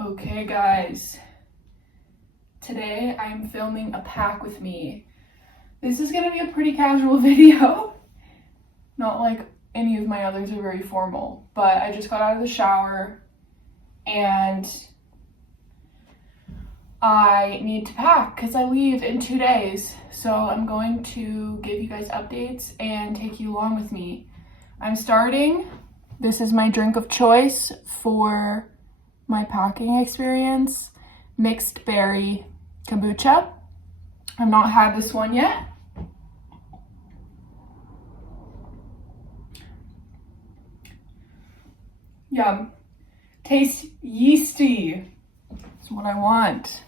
Okay guys, today I'm filming a pack with me. This is gonna be a pretty casual video. Not like any of my others are very formal, but I just got out of the shower and I need to pack because I leave in 2 days. So I'm going to give you guys updates and take you along with me. I'm starting. This is my drink of choice for my packing experience, mixed berry kombucha. I've not had this one yet. Yum. Tastes yeasty. That's what I want.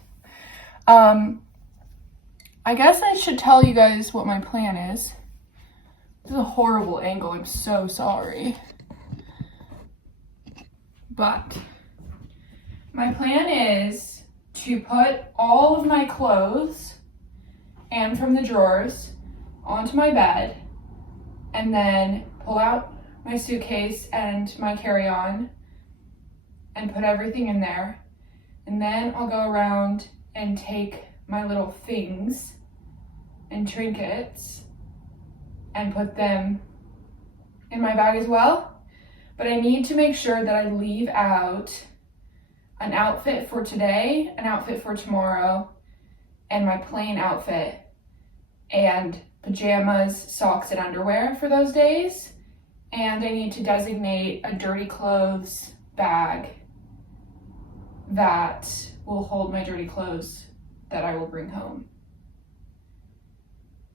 I guess I should tell you guys what my plan is. This is a horrible angle, I'm so sorry. But my plan is to put all of my clothes and from the drawers onto my bed and then pull out my suitcase and my carry-on and put everything in there. And then I'll go around and take my little things and trinkets and put them in my bag as well. But I need to make sure that I leave out an outfit for today, an outfit for tomorrow, and my plain outfit, and pajamas, socks, and underwear for those days. And I need to designate a dirty clothes bag that will hold my dirty clothes that I will bring home.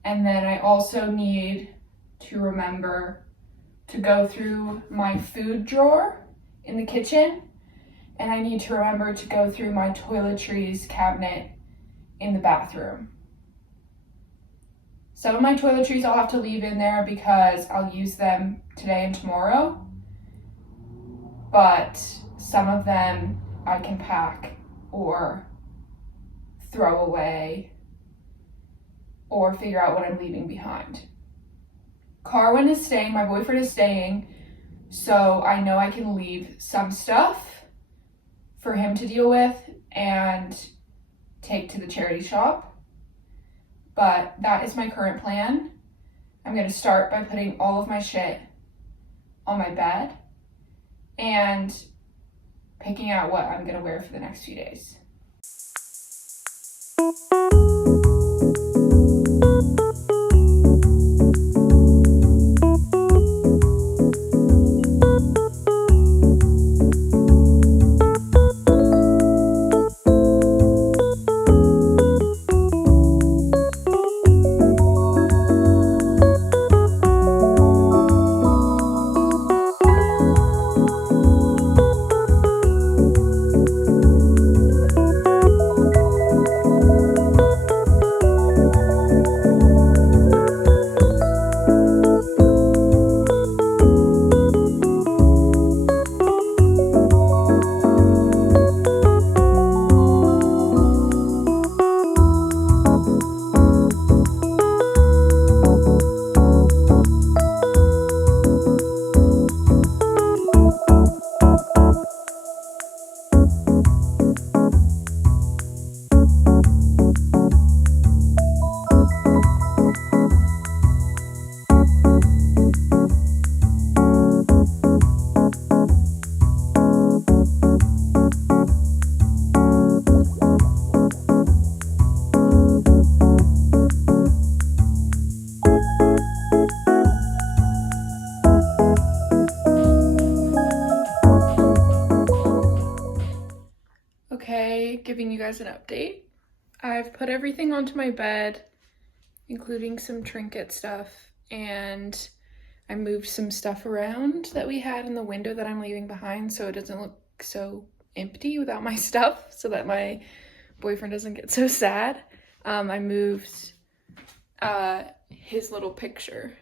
And then I also need to remember to go through my food drawer in the kitchen, and I need to remember to go through my toiletries cabinet in the bathroom. Some of my toiletries I'll have to leave in there because I'll use them today and tomorrow, but some of them I can pack or throw away or figure out what I'm leaving behind. Carwin is staying, my boyfriend is staying, so I know I can leave some stuff for him to deal with and take to the charity shop. But that is my current plan. I'm gonna start by putting all of my shit on my bed and picking out what I'm gonna wear for the next few days. Okay, giving you guys an update. I've put everything onto my bed, including some trinket stuff, and I moved some stuff around that we had in the window that I'm leaving behind so it doesn't look so empty without my stuff, so that my boyfriend doesn't get so sad. I moved his little picture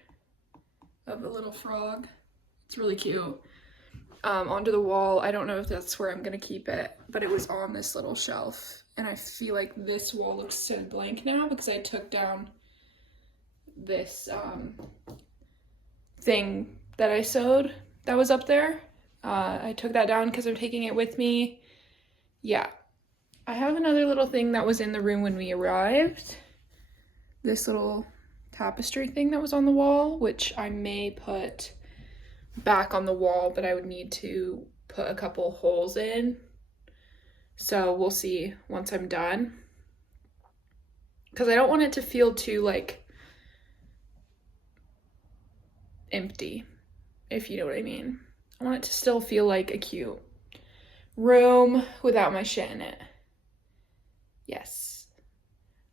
of a little frog. It's really cute. Onto the wall. I don't know if that's where I'm gonna keep it, but it was on this little shelf, and I feel like this wall looks so blank now because I took down this thing that I sewed that was up there. I took that down because I'm taking it with me. yeah. I have another little thing that was in the room when we arrived. This little tapestry thing that was on the wall, which I may put back on the wall, but I would need to put a couple holes in. So we'll see once I'm done. Because I don't want it to feel too, like, empty, if you know what I mean. I want it to still feel like a cute room without my shit in it. Yes.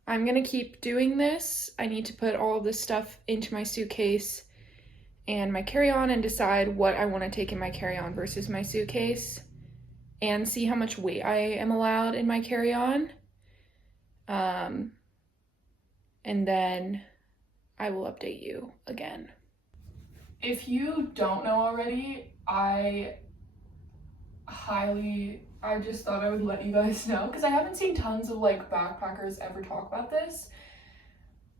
I'm gonna keep doing this. I need to put all of this stuff into my suitcase and my carry-on and decide what I want to take in my carry-on versus my suitcase, and see how much weight I am allowed in my carry-on. And then I will update you again. If you don't know already, I just thought I would let you guys know, because I haven't seen tons of like backpackers ever talk about this.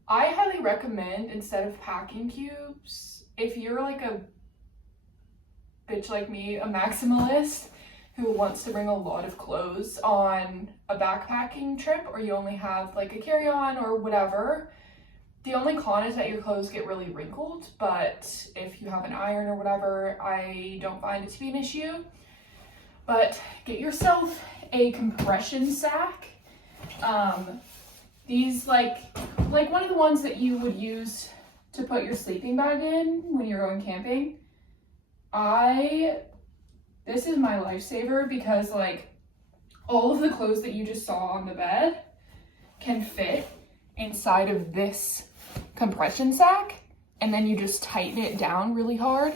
I highly recommend, instead of packing cubes, if you're like a bitch like me, a maximalist who wants to bring a lot of clothes on a backpacking trip, or you only have like a carry-on or whatever, the only con is that your clothes get really wrinkled, but if you have an iron or whatever, I don't find it to be an issue. But get yourself a compression sack. These like one of the ones that you would use to put your sleeping bag in when you're going camping. This is my lifesaver, because like all of the clothes that you just saw on the bed can fit inside of this compression sack, and then you just tighten it down really hard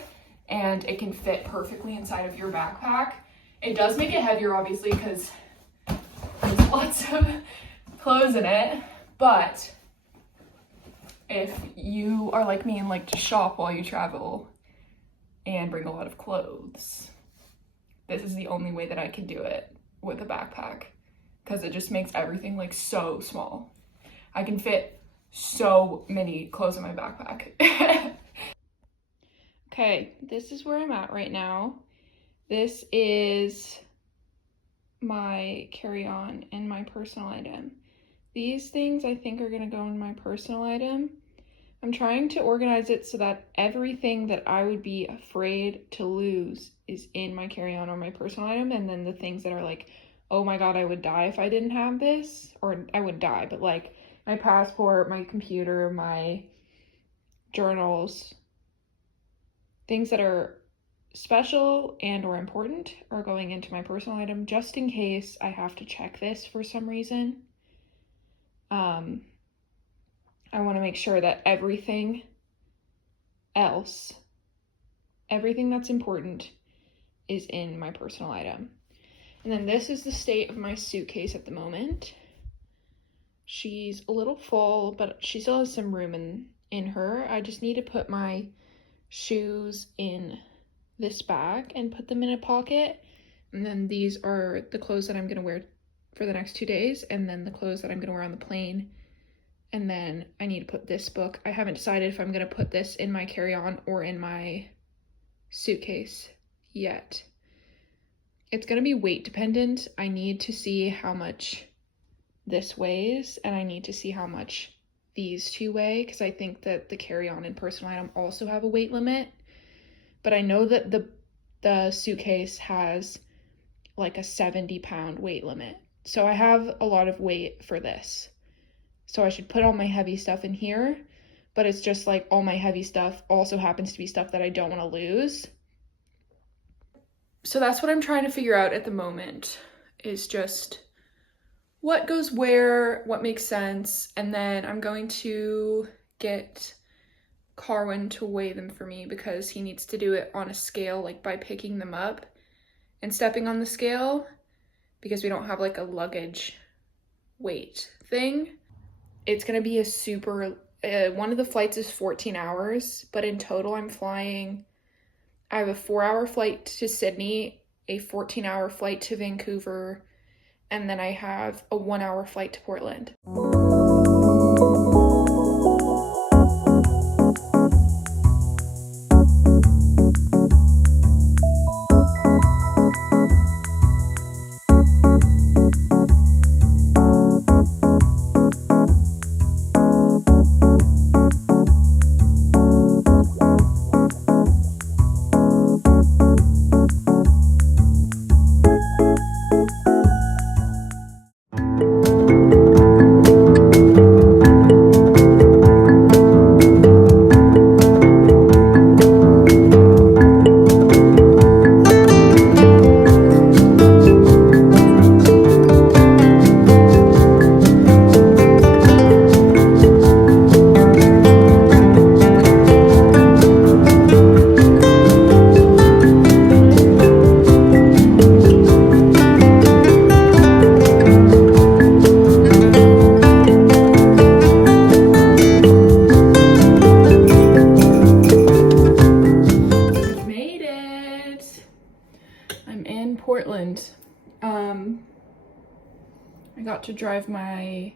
and it can fit perfectly inside of your backpack. It does make it heavier, obviously, because there's lots of clothes in it, but if you are like me and like to shop while you travel and bring a lot of clothes, this is the only way that I can do it with a backpack, because it just makes everything like so small. I can fit so many clothes in my backpack. Okay, this is where I'm at right now. This is my carry-on and my personal item. These things I think are gonna go in my personal item. I'm trying to organize it so that everything that I would be afraid to lose is in my carry-on or my personal item, and then the things that are like, oh my god, I would die if I didn't have this, or I would die, but like my passport, my computer, my journals, things that are special and or important are going into my personal item, just in case I have to check this for some reason. I want to make sure that everything else, everything that's important, is in my personal item. And then this is the state of my suitcase at the moment. She's a little full, but she still has some room in her. I just need to put my shoes in this bag and put them in a pocket. And then these are the clothes that I'm going to wear for the next 2 days, and then the clothes that I'm going to wear on the plane. And then I need to put this book. I haven't decided if I'm going to put this in my carry-on or in my suitcase yet. It's going to be weight dependent. I need to see how much this weighs, and I need to see how much these two weigh, because I think that the carry-on and personal item also have a weight limit. But I know that the suitcase has like a 70-pound weight limit. So I have a lot of weight for this. So I should put all my heavy stuff in here, but it's just like all my heavy stuff also happens to be stuff that I don't want to lose. So that's what I'm trying to figure out at the moment, is just what goes where, what makes sense, and then I'm going to get Carwin to weigh them for me, because he needs to do it on a scale, like by picking them up and stepping on the scale, because we don't have like a luggage weight thing. It's gonna be a super, one of the flights is 14 hours, but in total I have a 4-hour flight to Sydney, a 14-hour flight to Vancouver, and then I have a 1-hour flight to Portland. I got to drive my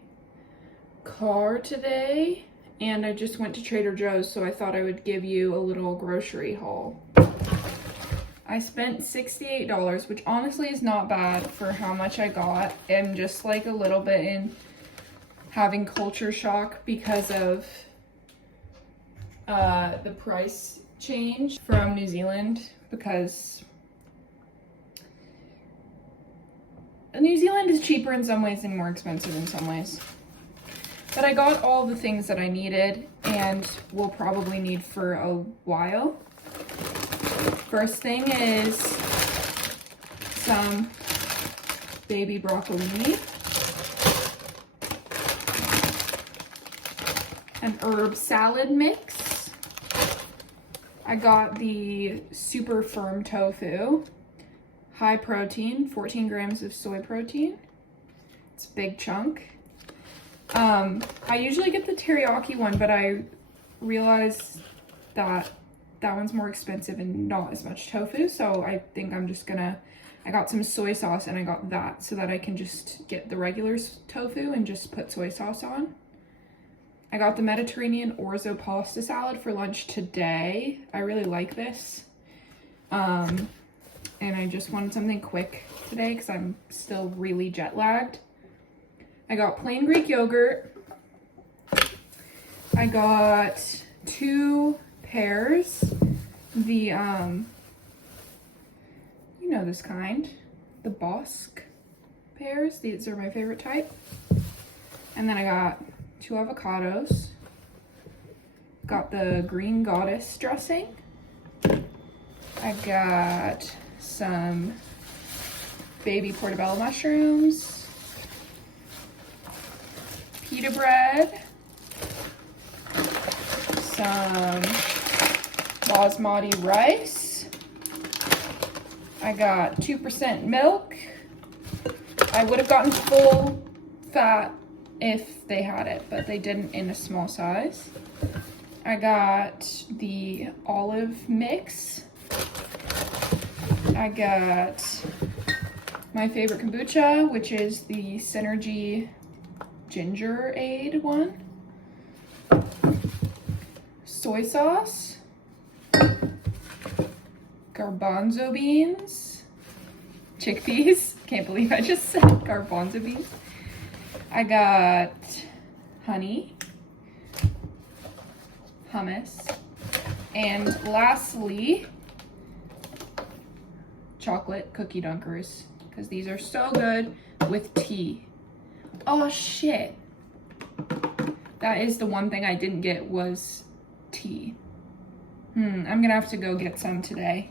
car today, and I just went to Trader Joe's, so I thought I would give you a little grocery haul. I spent $68, which honestly is not bad for how much I got. I'm just like a little bit in having culture shock because of the price change from New Zealand, because New Zealand is cheaper in some ways and more expensive in some ways. But I got all the things that I needed and will probably need for a while. First thing is some baby broccolini, an herb salad mix. I got the super firm tofu, high protein, 14 grams of soy protein. It's a big chunk. I usually get the teriyaki one, but I realized that that one's more expensive and not as much tofu, so I think I'm just gonna, I got some soy sauce and I got that so that I can just get the regular tofu and just put soy sauce on. I got the Mediterranean orzo pasta salad for lunch today. I really like this. And I just wanted something quick today because I'm still really jet lagged. I got plain Greek yogurt. I got 2 pears. The, you know this kind. The Bosc pears. These are my favorite type. And then I got 2 avocados. Got the Green Goddess dressing. I got some baby portobello mushrooms, pita bread, some basmati rice. I got 2% milk. I would have gotten full fat if they had it, but they didn't in a small size. I got the olive mix. I got my favorite kombucha, which is the Synergy Ginger Aid one. Soy sauce. Garbanzo beans. Chickpeas. Can't believe I just said garbanzo beans. I got honey. Hummus. And lastly, chocolate cookie dunkers, because these are so good with tea. Oh shit. That is the one thing I didn't get was tea. I'm gonna have to go get some today.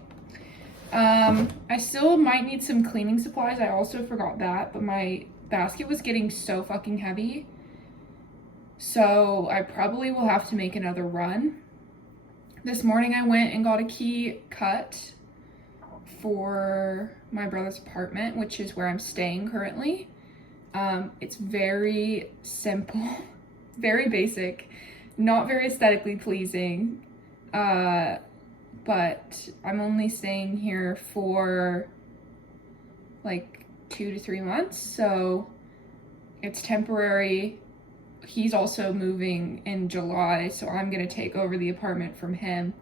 I still might need some cleaning supplies. I also forgot that, but my basket was getting so fucking heavy. So I probably will have to make another run. This morning I went and got a key cut for my brother's apartment, which is where I'm staying currently. It's very simple, very basic, not very aesthetically pleasing, but I'm only staying here for like 2 to 3 months, so it's temporary. He's also moving in July, so I'm gonna take over the apartment from him.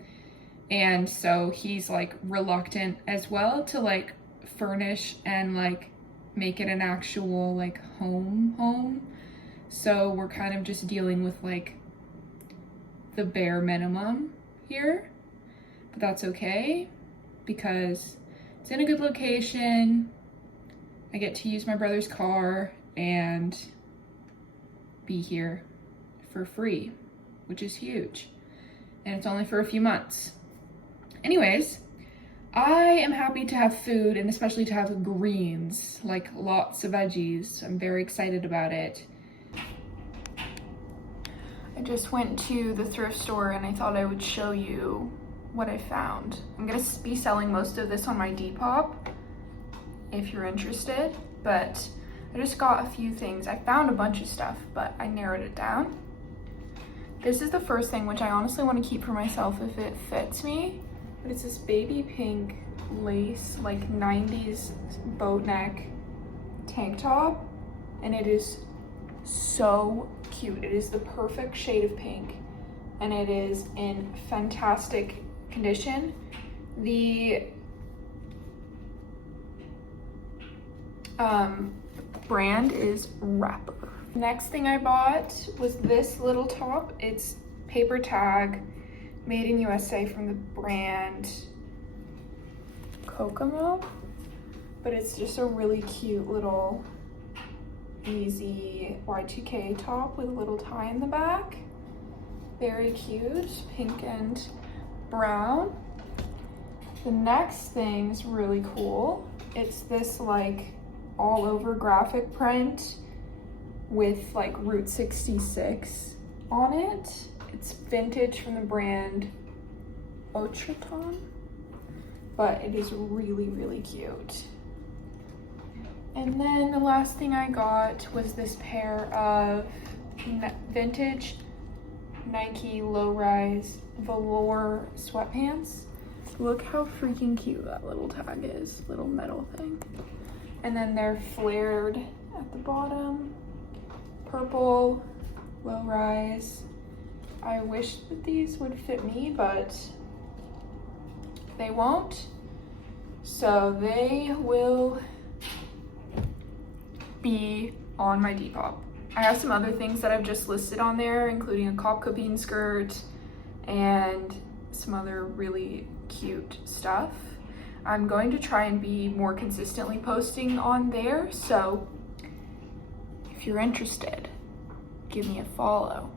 And so he's like reluctant as well to like furnish and like make it an actual like home. So we're kind of just dealing with like the bare minimum here, but that's okay because it's in a good location. I get to use my brother's car and be here for free, which is huge. And it's only for a few months. Anyways, I am happy to have food and especially to have greens, like lots of veggies. I'm very excited about it. I just went to the thrift store and I thought I would show you what I found. I'm gonna be selling most of this on my Depop if you're interested, but I just got a few things. I found a bunch of stuff, but I narrowed it down. This is the first thing, which I honestly want to keep for myself if it fits me. But it's this baby pink lace, like 90s boat neck tank top, and it is so cute. It is the perfect shade of pink, and it is in fantastic condition. The brand is Wrapper. Next thing I bought was this little top. It's paper tag, made in USA, from the brand Kokomo, but it's just a really cute little easy Y2K top with a little tie in the back. Very cute, pink and brown. The next thing is really cool. It's this like all over graphic print with like Route 66 on it. It's vintage from the brand Ocherton, but it is really, really cute. And then the last thing I got was this pair of vintage Nike low-rise velour sweatpants. Look how freaking cute that little tag is, little metal thing. And then they're flared at the bottom. Purple, low-rise. I wish that these would fit me, but they won't. So they will be on my Depop. I have some other things that I've just listed on there, including a Kopka bean skirt and some other really cute stuff. I'm going to try and be more consistently posting on there, so if you're interested, give me a follow.